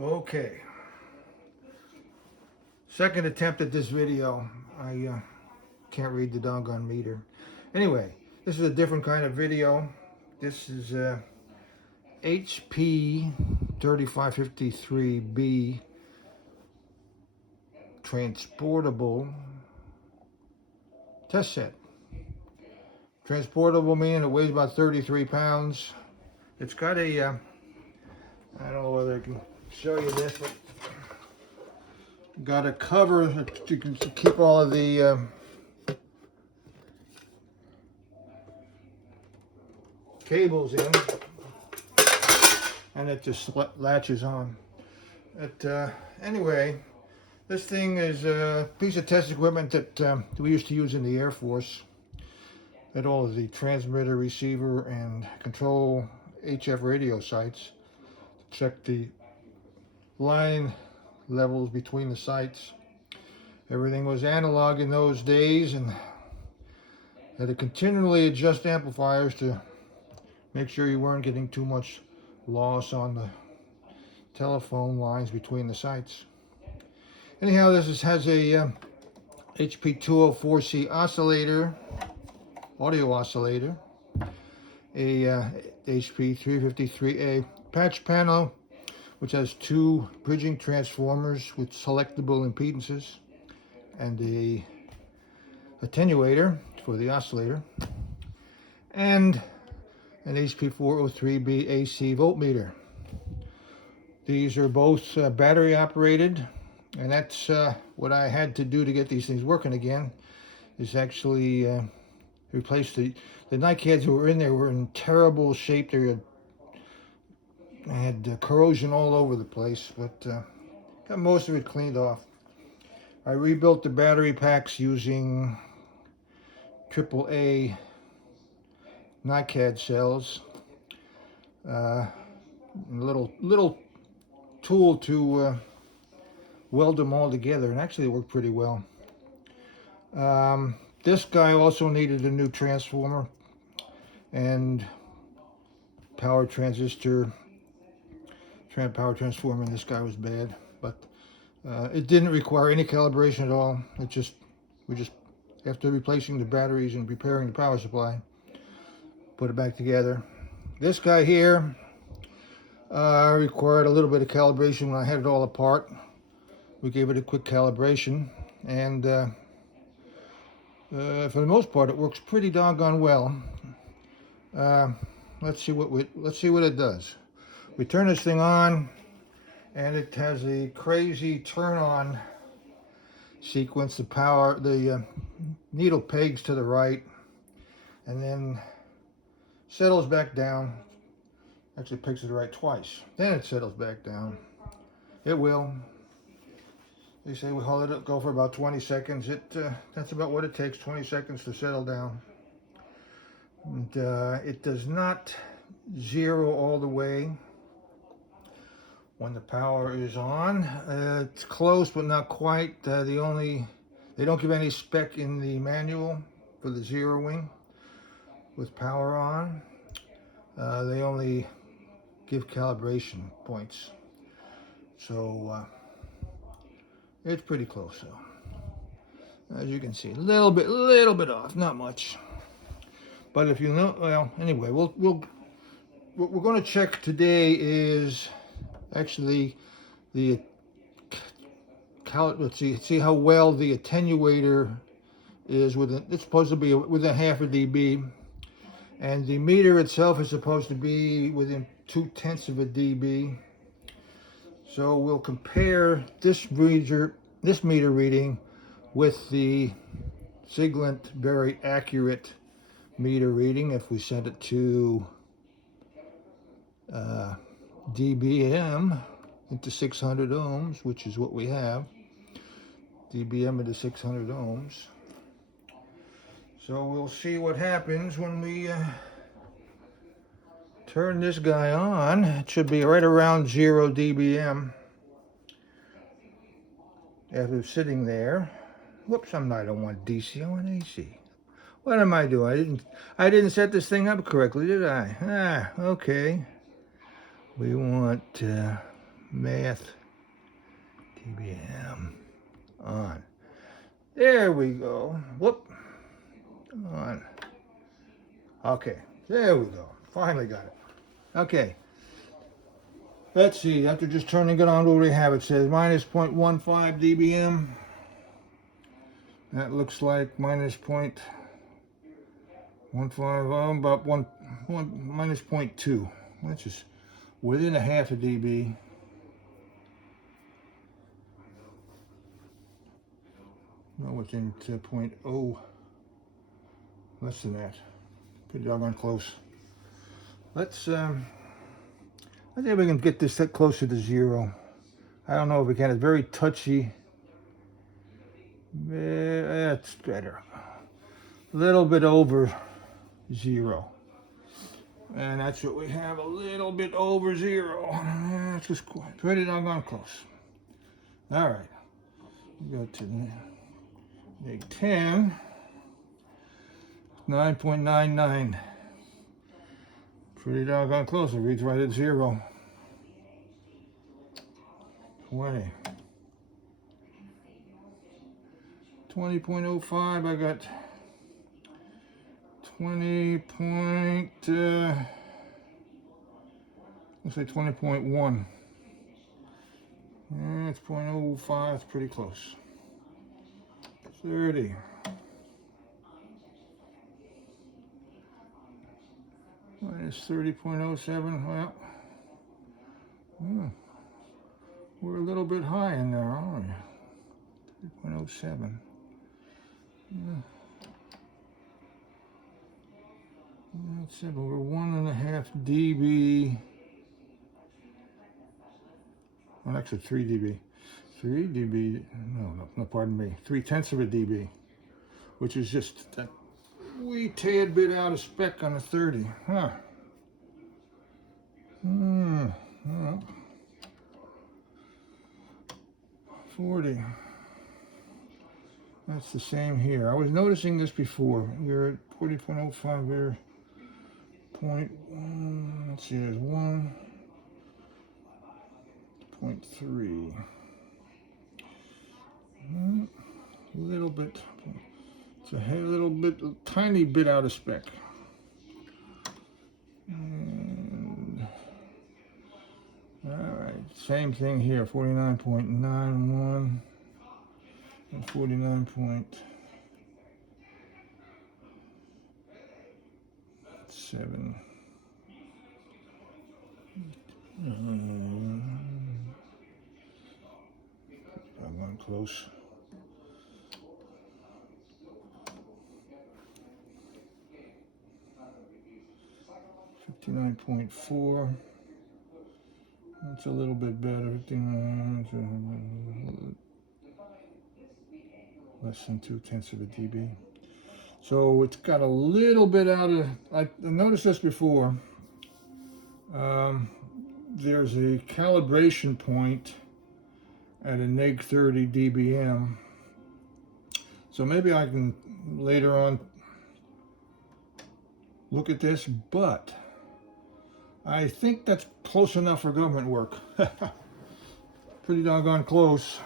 Okay, second attempt at this video. I can't read the doggone meter. Anyway, this is a different kind of video. This is HP 3553B transportable test set. Transportable meaning it weighs about 33 pounds. It's got a, I don't know whether I can show you this, but got a cover that you can keep all of the cables in, and it just latches on. Anyway, this thing is a piece of test equipment that we used to use in the Air Force. At all of the transmitter, receiver, and control HF radio sites to check the line levels between the sites. Everything was analog in those days, and had to continually adjust amplifiers to make sure you weren't getting too much loss on the telephone lines between the sites. Anyhow, this has a HP 204C oscillator, audio oscillator, a HP 353A patch panel, which has two bridging transformers with selectable impedances, and a attenuator for the oscillator, and an HP 403B AC voltmeter. These are both battery operated, and that's what I had to do to get these things working again, is actually replace the NiCads that were in there. Were in terrible shape. They had corrosion all over the place, but got most of it cleaned off. I rebuilt the battery packs using AAA NiCad cells. A little tool to weld them all together, and actually it worked pretty well. This guy also needed a new transformer and power transistor. Power transformer in this guy was bad, but it didn't require any calibration at all. We just after replacing the batteries and repairing the power supply, put it back together. This guy here required a little bit of calibration when I had it all apart. We gave it a quick calibration, and for the most part, it works pretty doggone well. Let's see what it does. We turn this thing on, and it has a crazy turn-on sequence. The needle pegs to the right, and then settles back down. Actually pegs to the right twice. Then it settles back down. It will. They say we hold it, go for about 20 seconds. That's about what it takes, 20 seconds to settle down. And it does not zero all the way when the power is on. It's close, but not quite. They don't give any spec in the manual for the zeroing with power on. They only give calibration points. So it's pretty close, though. As you can see, a little bit off, not much. But if you know, well, anyway, what we're going to check today is actually the let's see how well the attenuator is within. It's supposed to be within half a dB, and the meter itself is supposed to be within 0.2 of a dB. So we'll compare this meter reading with the Siglent very accurate meter reading if we set it to dBm into 600 ohms, which is what we have. dBm into 600 ohms. So we'll see what happens when we turn this guy on. It should be right around 0 dBm after sitting there. Whoops, I don't want DC, I want AC. What am I doing? I didn't set this thing up correctly, did I? Okay. We want Math dBm on. There we go. Whoop. Come on. Okay. There we go. Finally got it. Okay. Let's see. After just turning it on, what do we have? It says minus 0.15 dBm. That looks like minus 0.15, about minus 0.2. Which is within a half a dB. No, it's into 0.0, less than that. Pretty doggone close. Let's, I think we can get this closer to 0. I don't know if we can. It's very touchy. That's better. A little bit over 0. And that's what we have, a little bit over 0. That's just pretty doggone close. All right. Go to Big 10, 9.99. Pretty doggone close. It reads right at 0. 20. 20.05. I got 20 point. Let's say 20.1. Yeah, it's 0.05. It's pretty close. 30. Minus 30.07. Well, we're a little bit high in there, aren't we? 3.07. That's it. We're 1.5 dB. Well, actually 3 dB. 3 dB, no, pardon me, 3/10 of a dB, which is just that wee tad bit out of spec on a 30, huh? 40. That's the same here. I was noticing this before. We're at 40.05. We're point. Let's see. There's 1.3. A little bit. It's a little bit, a tiny bit out of spec. And, all right, same thing here. 49.91 and 49.7. I'm close. 59.4. That's a little bit better. 59, less than 0.2 of a dB. So it's got a little bit out of. I noticed this before. There's a calibration point at a neg 30 dBm. So maybe I can later on look at this, but I think that's close enough for government work. Pretty doggone close.